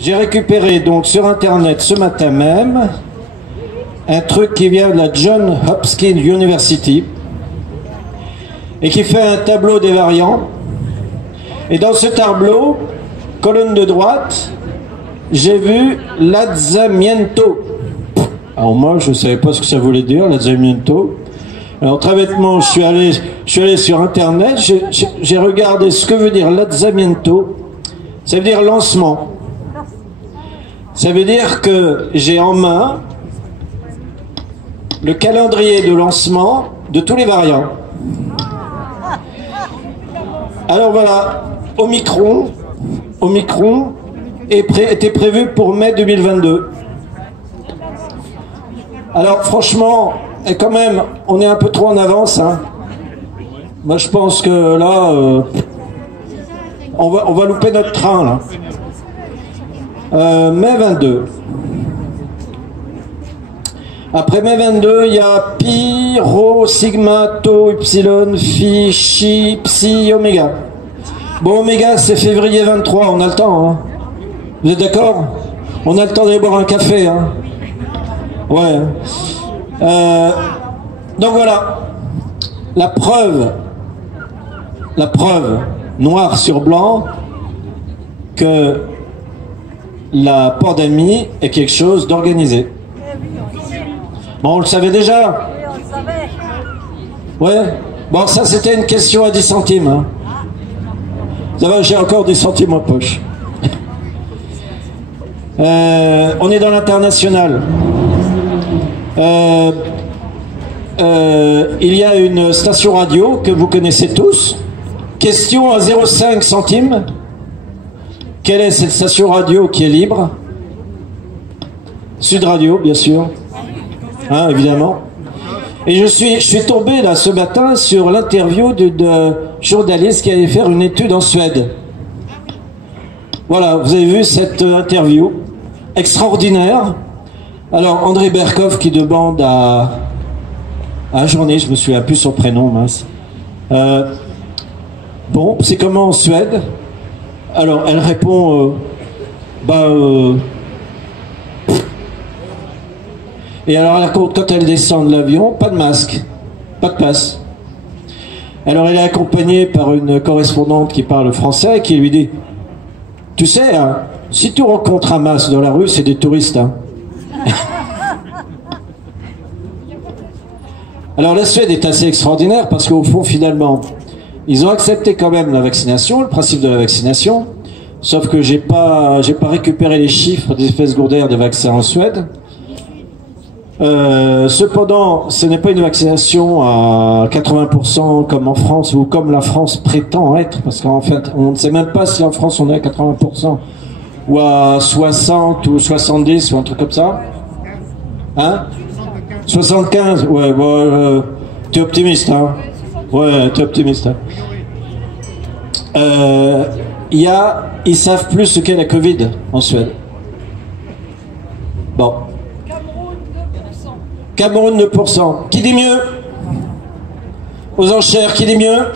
J'ai récupéré donc sur internet ce matin même un truc qui vient de la Johns Hopkins University et qui fait un tableau des variants. Et dans ce tableau, colonne de droite, j'ai vu l'Alzamiento. Alors moi, je ne savais pas ce que ça voulait dire, l'Alzamiento. Alors très bêtement, je suis allé sur internet, j'ai regardé ce que veut dire l'Alzamiento. Ça veut dire lancement. Ça veut dire que j'ai en main le calendrier de lancement de tous les variants. Alors voilà, Omicron était prévu pour mai 2022. Alors franchement, et quand même, on est un peu trop en avance. Hein. Moi je pense que là, on va louper notre train là. Mai 22. Après mai 22, il y a Pi, Rho, Sigma, Tau, Upsilon, Phi, Chi, Psi, Oméga. Bon, Oméga, c'est février 23, on a le temps. Hein. Vous êtes d'accord? On a le temps d'aller boire un café. Hein. Ouais. Donc voilà. La preuve, noir sur blanc, que la pandémie est quelque chose d'organisé. Bon, on le savait déjà. Ouais. Bon, ça c'était une question à 10 centimes. Hein. Ça va, j'ai encore 10 centimes en poche. On est dans l'international. Il y a une station radio que vous connaissez tous. Question à 0,5 centimes. Quelle est cette station radio qui est libre? Sud Radio, bien sûr. Hein, évidemment. Et je suis tombé là ce matin sur l'interview de journaliste qui allait faire une étude en Suède. Voilà, vous avez vu cette interview extraordinaire. Alors André Berkov qui demande à un journaliste, je me souviens plus son prénom, mince. Bon, c'est comment en Suède? Alors elle répond, et alors quand elle descend de l'avion, pas de masque, pas de passe. Alors elle est accompagnée par une correspondante qui parle français et qui lui dit: tu sais, hein, si tu rencontres un masque dans la rue, c'est des touristes. Hein. Alors la Suède est assez extraordinaire parce qu'au fond, finalement, ils ont accepté quand même la vaccination, le principe de la vaccination, sauf que j'ai pas récupéré les chiffres des effets secondaires des vaccins en Suède. Cependant, ce n'est pas une vaccination à 80% comme en France ou comme la France prétend être, parce qu'en fait, on ne sait même pas si en France on est à 80% ou à 60 ou 70 ou un truc comme ça. Hein? 75, ouais, bon, t'es optimiste, hein? Ouais, t'es optimiste. Hein? Ils savent plus ce qu'est la Covid en Suède. Bon. Cameroun 9%. Qui dit mieux? Aux enchères, qui dit mieux?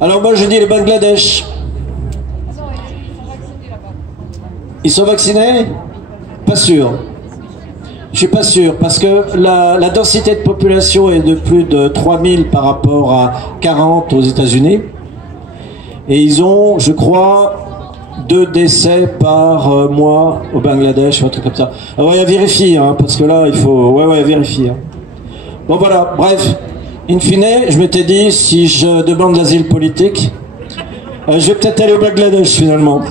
Alors moi je dis le Bangladesh. Ils sont vaccinés? Pas sûr. Je suis pas sûr, parce que la densité de population est de plus de 3000 par rapport à 40 aux États-Unis. Et ils ont, je crois, 2 décès par mois au Bangladesh, ou un truc comme ça. Ah ouais, vérifie, hein, parce que là, il faut... Ouais, vérifier. Hein. Bon, voilà, bref. In fine, je m'étais dit, si je demande l'asile politique, je vais peut-être aller au Bangladesh, finalement.